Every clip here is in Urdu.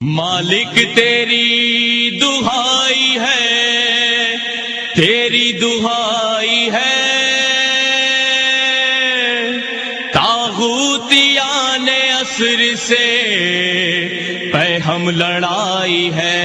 مالک تیری دہائی ہے، تیری دہائی ہے، طاغوتیان عصر سے پہ ہم لڑائی ہے،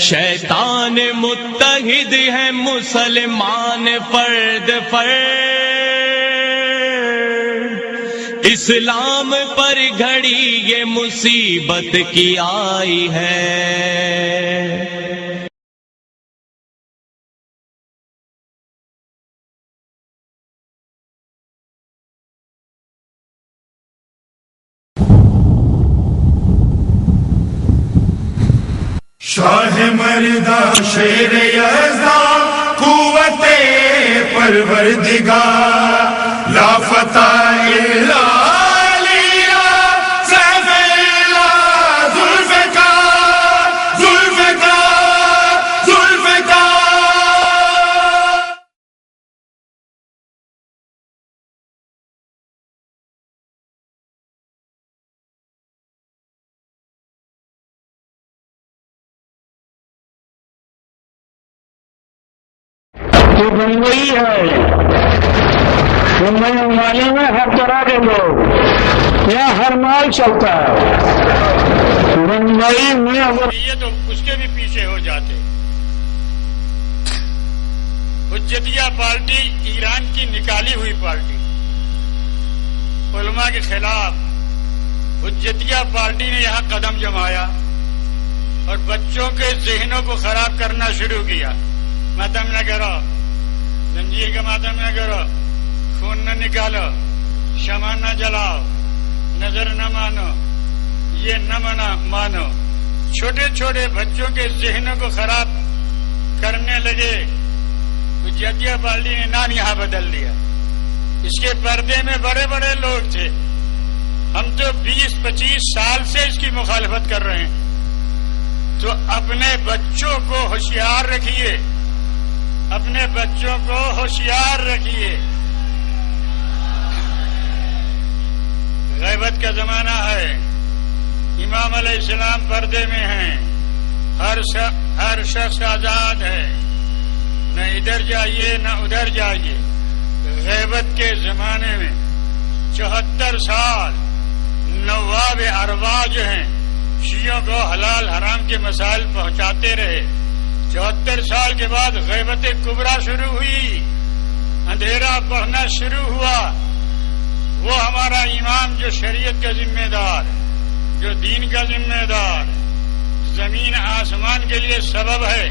شیطان متحد ہے مسلمان فرد فرد، اسلام پر گھڑی یہ مصیبت کی آئی ہے۔ شاہ مردہ شیر یزداں قوت پروردگار، لا فتح الا علیہ سیف اللہ، ذوالفقار ذوالفقار ذوالفقار۔ یہ بمبئی ہے، بمبئی والے میں ہر طرح کے لوگ، یہاں ہر مال چلتا ہے بمبئی میں، اگر یہ تو اس کے بھی پیچھے ہو جاتے۔ حجتیہ پارٹی ایران کی نکالی ہوئی پارٹی، علماء کے خلاف حجتیہ پارٹی نے یہاں قدم جمایا اور بچوں کے ذہنوں کو خراب کرنا شروع کیا۔ ماتم نہ کرو، زنجیر کا ماتم نہ کرو، خون نہ نکالو، شمع نہ جلاؤ، نظر نہ مانو، یہ نہ مانو۔ چھوٹے چھوٹے بچوں کے ذہنوں کو خراب کرنے لگے۔ حجتیہ پارٹی نے نام یہاں بدل دیا۔ اس کے پردے میں بڑے بڑے لوگ تھے۔ ہم تو 20-25 سال سے اس کی مخالفت کر رہے ہیں۔ تو اپنے بچوں کو ہوشیار رکھیے، اپنے بچوں کو ہوشیار رکھیے۔ غیبت کا زمانہ ہے، امام علیہ السلام پردے میں ہیں، ہر شخص آزاد ہے، نہ ادھر جائیے نہ ادھر جائیے۔ غیبت کے زمانے میں 74 سال نواب ارواح جو ہیں شیعوں کو حلال حرام کے مسائل پہنچاتے رہے۔ 74 سال کے بعد غیبت کبریٰ شروع ہوئی، اندھیرا بڑھنا شروع ہوا۔ وہ ہمارا امام جو شریعت کا ذمہ دار، جو دین کا ذمہ دار، زمین آسمان کے لیے سبب ہے،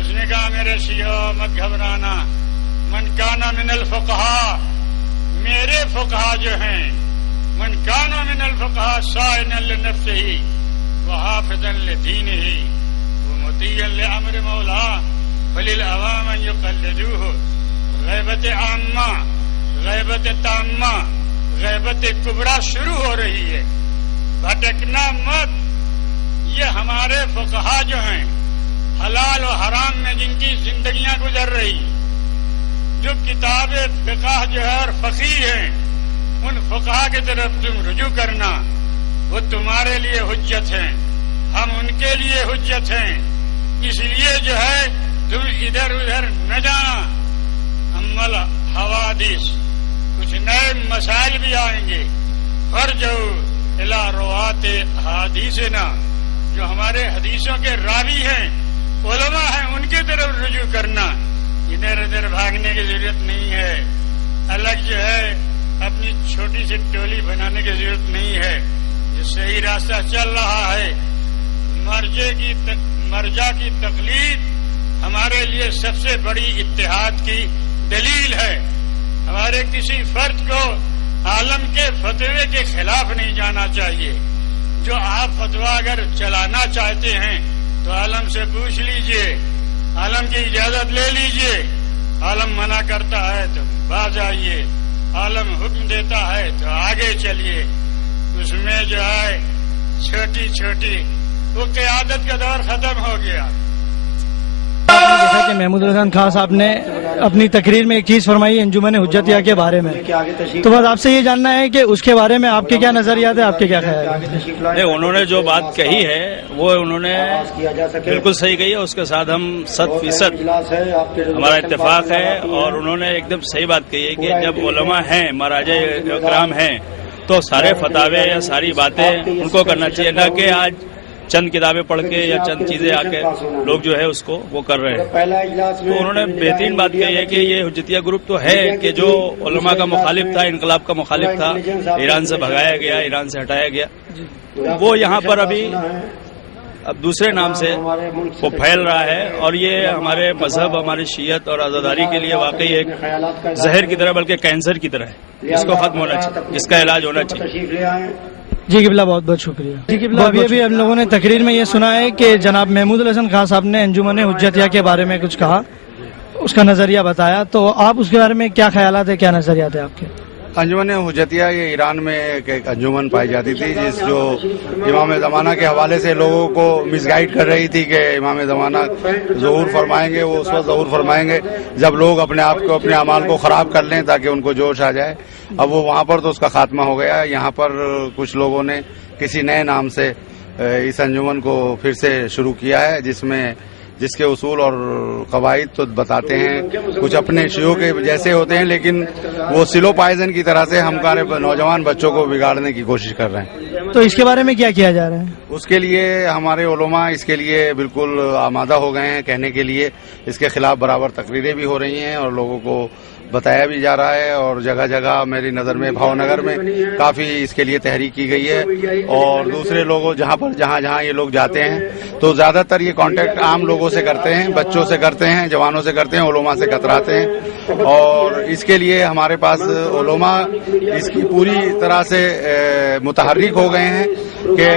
اس نے کہا میرے شیعوں مت گھبرانا، من کانا من الفقہاء، میرے فقہا جو ہیں، من کانا من الفقہاء صائنا لنفسہ وحافظا لدینہ ومطیعا لامر مولا فللعوام ان یقلدوہ۔ غیبت عامہ، غیبت تامہ، غیبت کبریٰ شروع ہو رہی ہے۔ بھٹکنا مت۔ یہ ہمارے فقہا جو ہیں حلال و حرام میں جن کی زندگیاں گزر رہی، جو کتاب فقہ جو ہے اور فقیہ ہیں، ان فقہا کی طرف تم رجوع کرنا، وہ تمہارے لیے حجت ہیں، ہم ان کے لیے حجت ہیں۔ اس لیے جو ہے تم ادھر ادھر نہ جانا۔ امل حوادث، کچھ نئے مسائل بھی آئیں گے۔ فرجعوا الی روات حدیثنا، جو ہمارے حدیثوں کے راوی ہیں، علماء ہیں، ان کی طرف رجوع کرنا۔ ادھر ادھر بھاگنے کی ضرورت نہیں ہے۔ الگ جو ہے اپنی چھوٹی سی ٹولی بنانے کی ضرورت نہیں ہے۔ جو صحیح راستہ چل رہا ہے، مرجع کی تقلید ہمارے لیے سب سے بڑی اتحاد کی دلیل ہے۔ ہمارے کسی فرد کو عالم کے فتوے کے خلاف نہیں جانا چاہیے۔ جو آپ فتویٰ اگر چلانا چاہتے ہیں تو عالم سے پوچھ لیجئے، عالم کی اجازت لے لیجئے۔ عالم منع کرتا ہے تو باز آئیے، عالم حکم دیتا ہے تو آگے چلیے۔ اس میں جو ہے چھوٹی چھوٹی وہ قیادت کا دور ختم ہو گیا۔ تھا کہ محمود حسن خان صاحب نے اپنی تقریر میں ایک چیز فرمائی انجمن حجتیہ کے بارے میں، تو بس آپ سے یہ جاننا ہے کہ اس کے بارے میں آپ کے کیا نظریات ہیں، آپ کے کیا خیال ہیں؟ انہوں نے جو بات کہی ہے وہ انہوں نے بالکل صحیح کہی ہے، اس کے ساتھ ہم 100% ہمارا اتفاق ہے، اور انہوں نے ایک دم صحیح بات کہی ہے کہ جب علماء ہیں، مراجع اکرام ہیں، تو سارے فتاوے یا ساری باتیں ان کو کرنا چاہیے، نہ کہ آج چند کتابیں پڑھ کے یا چند چیزیں آ کے لوگ جو ہے اس کو وہ کر رہے ہیں۔ تو انہوں نے بہترین بات کہی ہے کہ یہ حجتیہ گروپ تو ہے کہ جو علماء کا مخالف تھا، انقلاب کا مخالف تھا، ایران سے بھگایا گیا، ایران سے ہٹایا گیا، وہ یہاں پر اب دوسرے نام سے وہ پھیل رہا ہے، اور یہ ہمارے مذہب، ہماری شیعت اور عزاداری کے لیے واقعی ایک زہر کی طرح بلکہ کینسر کی طرح ہے، اس کو ختم ہونا چاہیے، اس کا علاج ہونا چاہیے۔ جی قبلہ بہت بہت شکریہ۔ جی قبلہ ابھی ہم لوگوں نے تقریر میں یہ سنا ہے کہ جناب محمود حسن خان صاحب نے انجمن حجتیہ کے بارے میں کچھ کہا، اس کا نظریہ بتایا، تو آپ اس کے بارے میں کیا خیالات ہیں، کیا نظریات ہیں آپ کے؟ انجمن حجتیہ یہ ایران میں ایک انجمن پائی جاتی تھی، جس جو امام زمانہ کے حوالے سے لوگوں کو مس گائیڈ کر رہی تھی کہ امام زمانہ ظہور فرمائیں گے، وہ اس وقت ظہور فرمائیں گے جب لوگ اپنے آپ کو، اپنے اعمال کو خراب کر لیں تاکہ ان کو جوش آ جائے۔ اب وہ وہاں پر تو اس کا خاتمہ ہو گیا، یہاں پر کچھ لوگوں نے کسی نئے نام سے اس انجمن کو پھر سے شروع کیا ہے، جس کے اصول اور قواعد تو بتاتے ہیں کچھ اپنے شیعوں کے جیسے ہوتے ہیں، لیکن وہ سلو پائزن کی طرح سے ہمارے نوجوان بچوں کو بگاڑنے کی کوشش کر رہے ہیں۔ تو اس کے بارے میں کیا کیا جا رہا ہے؟ اس کے لیے ہمارے علماء اس کے لیے بالکل آمادہ ہو گئے ہیں کہنے کے لیے، اس کے خلاف برابر تقریریں بھی ہو رہی ہیں اور لوگوں کو بتایا بھی جا رہا ہے، اور جگہ جگہ میری نظر میں بھاؤ نگر میں کافی اس کے لیے تحریک کی گئی ہے، اور دوسرے لوگوں جہاں یہ لوگ جاتے ہیں تو زیادہ تر یہ کانٹیکٹ عام لوگوں سے کرتے ہیں، بچوں سے کرتے ہیں، جوانوں سے کرتے ہیں، علماء سے کتراتے ہیں، اور اس کے لیے ہمارے پاس علماء اس کی پوری طرح سے متحرک ہو گئے ہیں کہ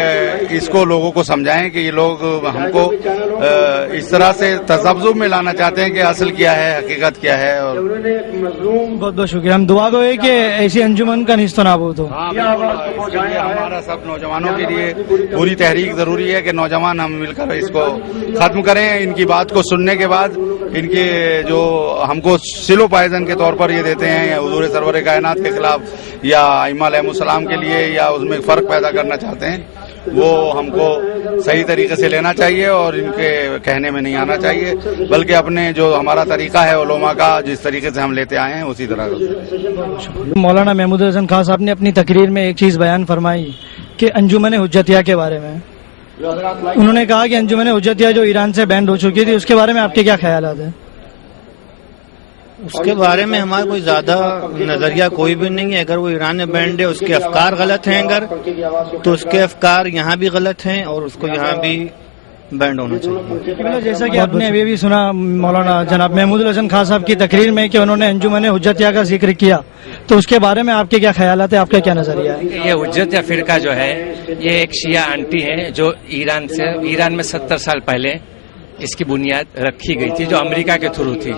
اس کو لوگوں کو سمجھائیں کہ یہ لوگ ہم کو اس طرح سے تذبذب میں لانا چاہتے ہیں کہ اصل کیا ہے، حقیقت کیا ہے۔ اور بہت بہت شکریہ، ہم دعا گوئے کہ ایسی انجمن کا نیست و نابود ہو۔ ہمارا سب نوجوانوں کے لیے پوری تحریک ضروری ہے کہ نوجوان ہم مل کر اس کو ختم کریں۔ ان کی بات کو سننے کے بعد ان کے جو ہم کو سلو پائزن کے طور پر یہ دیتے ہیں، یا حضور سرور کائنات کے خلاف یا ائمہ علیہ السلام کے لیے، یا اس میں فرق پیدا کرنا چاہتے ہیں، وہ ہم کو صحیح طریقے سے لینا چاہیے اور ان کے کہنے میں نہیں آنا چاہیے، بلکہ اپنے جو ہمارا طریقہ ہے علماء کا، جس طریقے سے ہم لیتے آئے ہیں اسی طرح۔ مولانا محمود حسن خان صاحب نے اپنی تقریر میں ایک چیز بیان فرمائی کہ انجمن حجتیہ کے بارے میں انہوں نے کہا کہ انجمن حجتیہ جو ایران سے بینڈ ہو چکی تھی، اس کے بارے میں آپ کے کیا خیالات ہیں؟ اس کے بارے میں ہمارا کوئی زیادہ نظریہ کوئی بھی نہیں ہے۔ اگر وہ ایران میں بینڈ ہے، اس کے افکار غلط ہیں، اگر تو اس کے افکار یہاں بھی غلط ہیں اور اس کو یہاں بھی بینڈ ہونا چاہیے۔ جیسا کہ آپ نے ابھی بھی سنا مولانا جناب محمود حسن خان صاحب کی تقریر میں کہ انہوں نے انجمن حجتیہ کا ذکر کیا، تو اس کے بارے میں آپ کے کیا خیالات ہیں، آپ کا کیا نظریہ ہے؟ یہ حجتیہ فرقہ جو ہے یہ ایک شیعہ آنٹی ہے جو ایران میں 70 سال پہلے اس کی بنیاد رکھی گئی تھی، جو امریکہ کے تھرو تھی۔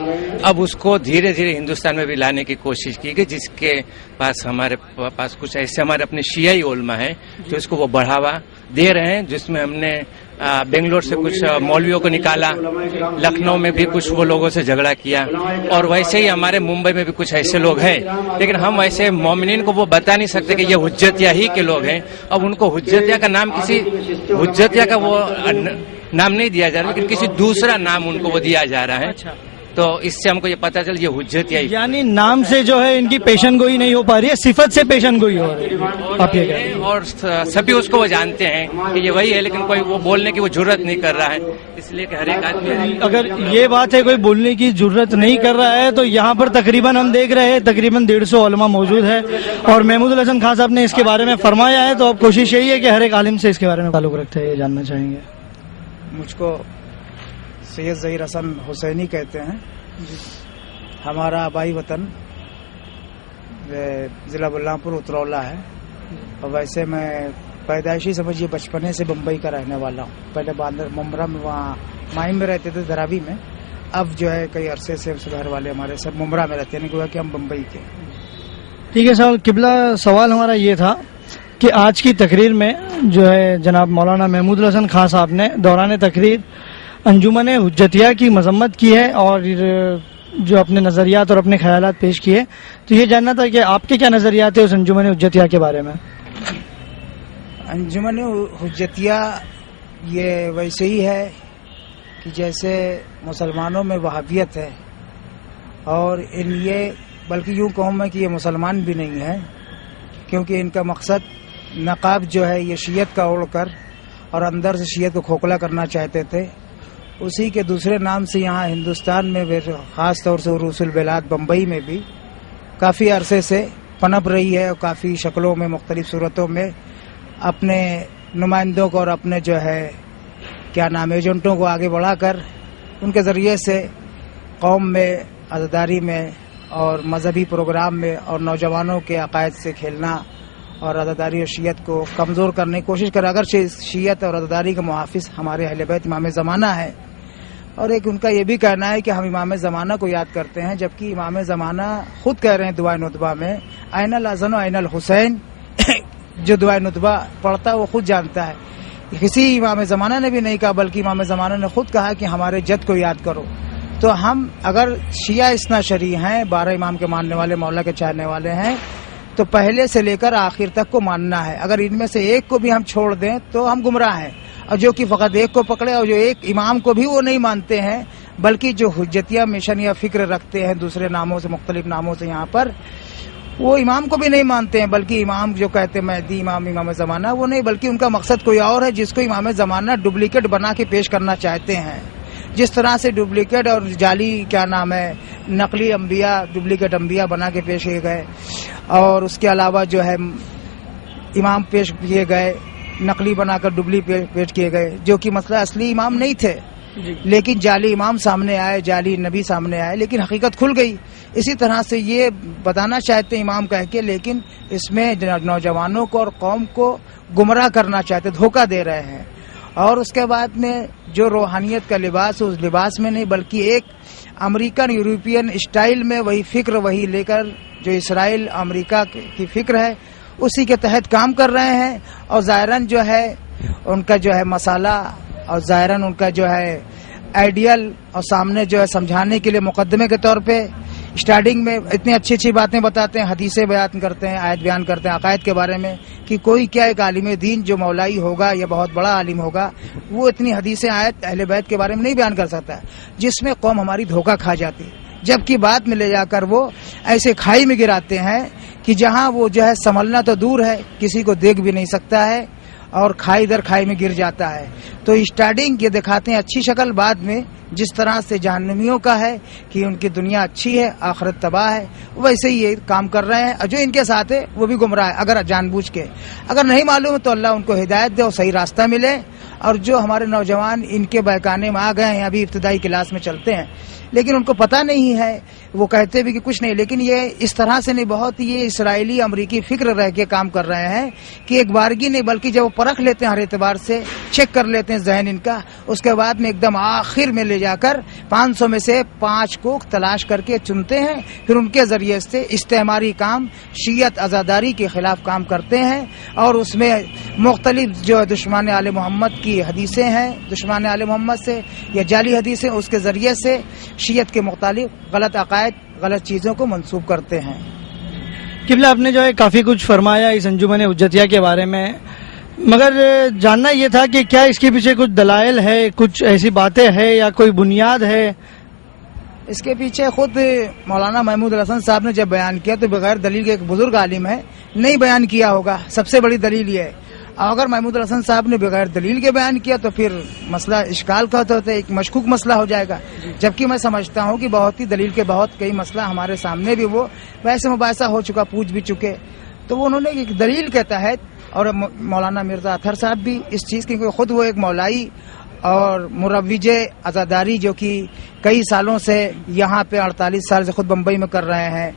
اب اس کو دھیرے دھیرے ہندوستان میں بھی لانے کی کوشش کی گئی، جس کے پاس ہمارے پاس کچھ ایسے ہمارے اپنے شیعی علماء ہیں جو اس کو وہ بڑھاوا دے رہے ہیں، جس میں ہم نے بنگلور سے کچھ مولویوں کو نکالا، لکھنؤ میں بھی کچھ وہ لوگوں سے جھگڑا کیا، اور ویسے ہی ہمارے ممبئی میں بھی کچھ ایسے لوگ ہیں، لیکن ہم ایسے مومنین کو وہ بتا نہیں سکتے کہ یہ حجتیہ ہی کے لوگ ہیں۔ اب ان کو حجتیہ کا نام کسی حجتیہ کا وہ نام نہیں دیا جا رہا، لیکن کسی دوسرا نام ان کو وہ دیا جا رہا ہے، تو اس سے ہم کو یہ پتہ چل یہ حجتیہ ہی، یعنی نام سے جو ہے ان کی پیشن گوئی نہیں ہو پا رہی ہے، صفت سے پیشن گوئی ہو رہی ہے، آپ یہ کہہ رہے ہیں۔ اور سبھی اس کو وہ جانتے ہیں کہ یہ وہی ہے، لیکن کوئی وہ بولنے کی وہ جرت نہیں کر رہا ہے، اس لیے کہ ہر ایک آدمی اگر یہ بات ہے کوئی بولنے کی ضرورت نہیں کر رہا ہے، تو یہاں پر تقریباً ہم دیکھ رہے ہیں تقریباً 150 علماء موجود ہے، اور محمود حسن خان صاحب نے اس کے بارے میں فرمایا ہے، تو اب کوشش یہی ہے کہ ہر ایک عالم سے اس کے بارے میں تعلق رکھتے ہیں، یہ جاننا چاہیں گے۔ مجھ کو سید ظہیر حسن حسینی کہتے ہیں، ہمارا آبائی وطن ضلع بلرام پور اترولہ ہے، اور ویسے میں پیدائشی سمجھیے بچپنے سے بمبئی کا رہنے والا ہوں۔ پہلے ممبرا میں وہاں مائم میں رہتے تھے، دھرابی میں، اب جو ہے کئی عرصے سے گھر والے ہمارے سب ممبرا میں رہتے ہیں، نہیں کہ ہم بمبئی کے۔ ٹھیک ہے صاحب، قبلہ سوال ہمارا یہ تھا کہ آج کی تقریر میں جو ہے جناب مولانا محمود حسن خان صاحب نے دوران تقریر انجمن حجتیہ کی مذمت کی ہے اور جو اپنے نظریات اور اپنے خیالات پیش کیے، تو یہ جاننا تھا کہ آپ کے کیا نظریات ہیں اس انجمن حجتیہ کے بارے میں؟ انجمن حجتیہ یہ ویسے ہی ہے کہ جیسے مسلمانوں میں وہابیت ہے، اور یہ بلکہ یوں کہوں میں کہ یہ مسلمان بھی نہیں ہے، کیونکہ ان کا مقصد نقاب جو ہے یہ شیعت کا اوڑھ کر اور اندر سے شیعت کو کھوکھلا کرنا چاہتے تھے۔ اسی کے دوسرے نام سے یہاں ہندوستان میں خاص طور سے عروس البلاد بمبئی میں بھی کافی عرصے سے پنپ رہی ہے، اور کافی شکلوں میں مختلف صورتوں میں اپنے نمائندوں کو اور اپنے جو ہے کیا نام ایجنٹوں کو آگے بڑھا کر ان کے ذریعے سے قوم میں عزاداری میں اور مذہبی پروگرام میں اور نوجوانوں کے عقائد سے کھیلنا اور عزاداری اور شیعت کو کمزور کرنے کی کوشش کر، اگرچہ شیعت اور عزاداری کا محافظ ہمارے اہل بیت امام زمانہ ہے، اور ایک ان کا یہ بھی کہنا ہے کہ ہم امام زمانہ کو یاد کرتے ہیں، جبکہ امام زمانہ خود کہہ رہے ہیں دعائے ندبہ میں عین الحسن و عین الحسین جو دعائے ندبہ پڑھتا ہے وہ خود جانتا ہے، کسی امام زمانہ نے بھی نہیں کہا، بلکہ امام زمانہ نے خود کہا کہ ہمارے جد کو یاد کرو۔ تو ہم اگر شیعہ اثنا شریع ہیں، 12 امام کے ماننے والے، مولا کے چاہنے والے ہیں، تو پہلے سے لے کر آخر تک کو ماننا ہے۔ اگر ان میں سے ایک کو بھی ہم چھوڑ دیں تو ہم گمراہ ہیں، اور جو کہ فقط ایک کو پکڑے اور جو ایک امام کو بھی وہ نہیں مانتے ہیں، بلکہ جو حجتیہ مشن یا فکر رکھتے ہیں دوسرے ناموں سے، مختلف ناموں سے یہاں پر، وہ امام کو بھی نہیں مانتے ہیں، بلکہ امام جو کہتے ہیں مہدی امام، امام زمانہ، وہ نہیں، بلکہ ان کا مقصد کوئی اور ہے جس کو امام زمانہ ڈپلیکیٹ بنا کے پیش کرنا چاہتے ہیں۔ جس طرح سے ڈپلیکیٹ اور جعلی کیا نام ہے نقلی انبیاء، ڈپلیکیٹ انبیاء بنا کے پیش کیے گئے، اور اس کے علاوہ جو ہے امام پیش کیے گئے نقلی بنا کر ڈپلیکیٹ پیش کیے گئے، جو کہ مسئلہ اصلی امام نہیں تھے، لیکن جعلی امام سامنے آئے، جعلی نبی سامنے آئے، لیکن حقیقت کھل گئی۔ اسی طرح سے یہ بتانا چاہتے ہیں امام کہہ کے، لیکن اس میں نوجوانوں کو اور قوم کو گمراہ کرنا چاہتے، دھوکہ دے رہے ہیں۔ اور اس کے بعد میں جو روحانیت کا لباس ہے، اس لباس میں نہیں بلکہ ایک امریکن یورپین اسٹائل میں وہی فکر، وہی لے کر جو اسرائیل امریکہ کی فکر ہے اسی کے تحت کام کر رہے ہیں، اور ظاہراً جو ہے ان کا جو ہے مسالہ اور ظاہراً ان کا جو ہے آئیڈیل، اور سامنے جو ہے سمجھانے کے لیے مقدمے کے طور پہ اسٹارٹنگ میں اتنی اچھی اچھی باتیں بتاتے ہیں، حدیثیں بیان کرتے ہیں، آیت بیان کرتے ہیں عقائد کے بارے میں، کہ کوئی کیا ایک عالم دین جو مولائی ہوگا یا بہت بڑا عالم ہوگا وہ اتنی حدیثیں آیت اہل بیت کے بارے میں نہیں بیان کر سکتا، جس میں قوم ہماری دھوکہ کھا جاتی ہے، جبکہ بعد میں لے جا کر وہ ایسے کھائی میں گراتے ہیں کہ جہاں وہ جو ہے سنبھلنا تو دور ہے، کسی کو دیکھ بھی نہیں سکتا ہے، اور کھائی در کھائی میں گر جاتا ہے۔ تو اسٹارٹنگ یہ دکھاتے ہیں اچھی شکل، بعد میں جس طرح سے جہنمیوں کا ہے کہ ان کی دنیا اچھی ہے، آخرت تباہ ہے، ویسے ہی یہ کام کر رہے ہیں، اور جو ان کے ساتھ ہے وہ بھی گمراہ ہے، اگر جان بوجھ کے، اگر نہیں معلوم تو اللہ ان کو ہدایت دے اور صحیح راستہ ملے۔ اور جو ہمارے نوجوان ان کے بہکانے میں آ گئے ہیں، ابھی ابتدائی کلاس میں چلتے ہیں، لیکن ان کو پتہ نہیں ہے، وہ کہتے بھی کہ کچھ نہیں، لیکن یہ اس طرح سے نہیں، بہت یہ اسرائیلی امریکی فکر رہ کے کام کر رہے ہیں کہ ایک بارگی نہیں بلکہ جب وہ پرکھ لیتے ہیں، ہر اعتبار سے چیک کر لیتے ہیں ذہن ان کا، اس کے بعد میں ایک دم آخر میں لے جا کر 500 میں سے 5 کو تلاش کر کے چنتے ہیں، پھر ان کے ذریعے سے استعماری کام، شیعت عزاداری کے خلاف کام کرتے ہیں، اور اس میں مختلف جو دشمن آل محمد کی حدیثیں ہیں، دشمن آل محمد سے یا جعلی حدیثیں، اس کے ذریعے سے شیعت کے مختلف غلط عقائد، غلط چیزوں کو منسوب کرتے ہیں۔ قبلہ آپ نے جو ہے کافی کچھ فرمایا اس انجمن حجتیہ کے بارے میں، مگر جاننا یہ تھا کہ کیا اس کے پیچھے کچھ دلائل ہے، کچھ ایسی باتیں ہیں یا کوئی بنیاد ہے؟ اس کے پیچھے خود مولانا محمود الحسن صاحب نے جب بیان کیا تو بغیر دلیل کے، ایک بزرگ عالم ہے، نہیں بیان کیا ہوگا، سب سے بڑی دلیل یہ ہے۔ اگر محمود الحسن صاحب نے بغیر دلیل کے بیان کیا تو پھر مسئلہ اشکال کا ہوتا ہے، ایک مشکوک مسئلہ ہو جائے گا، جبکہ میں سمجھتا ہوں کہ بہت ہی دلیل کے بہت کئی مسئلہ ہمارے سامنے بھی وہ ویسے مباحثہ ہو چکا، پوچھ بھی چکے، تو انہوں نے ایک دلیل کے تحت، اور مولانا مرزا اطہر صاحب بھی اس چیز کی، خود وہ ایک مولائی اور مروج عزاداری جو کہ کئی سالوں سے یہاں پہ 48 سال سے خود بمبئی میں کر رہے ہیں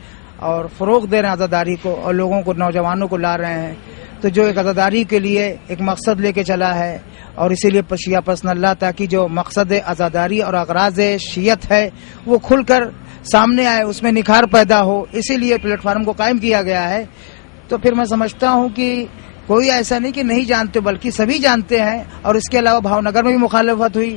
اور فروغ دے رہے ہیں عزاداری کو، اور لوگوں کو، نوجوانوں کو لا رہے ہیں، تو جو ایک عزاداری کے لیے ایک مقصد لے کے چلا ہے، اور اسی لیے شیعہ پسند اللہ، تاکہ جو مقصد عزاداری اور اغراض شیعت ہے وہ کھل کر سامنے آئے، اس میں نکھار پیدا ہو، اسی لیے پلیٹ فارم کو قائم کیا گیا ہے۔ تو پھر میں سمجھتا ہوں کہ کوئی ایسا نہیں کہ نہیں جانتے، بلکہ سبھی جانتے ہیں، اور اس کے علاوہ بھاؤ نگر میں بھی مخالفت ہوئی،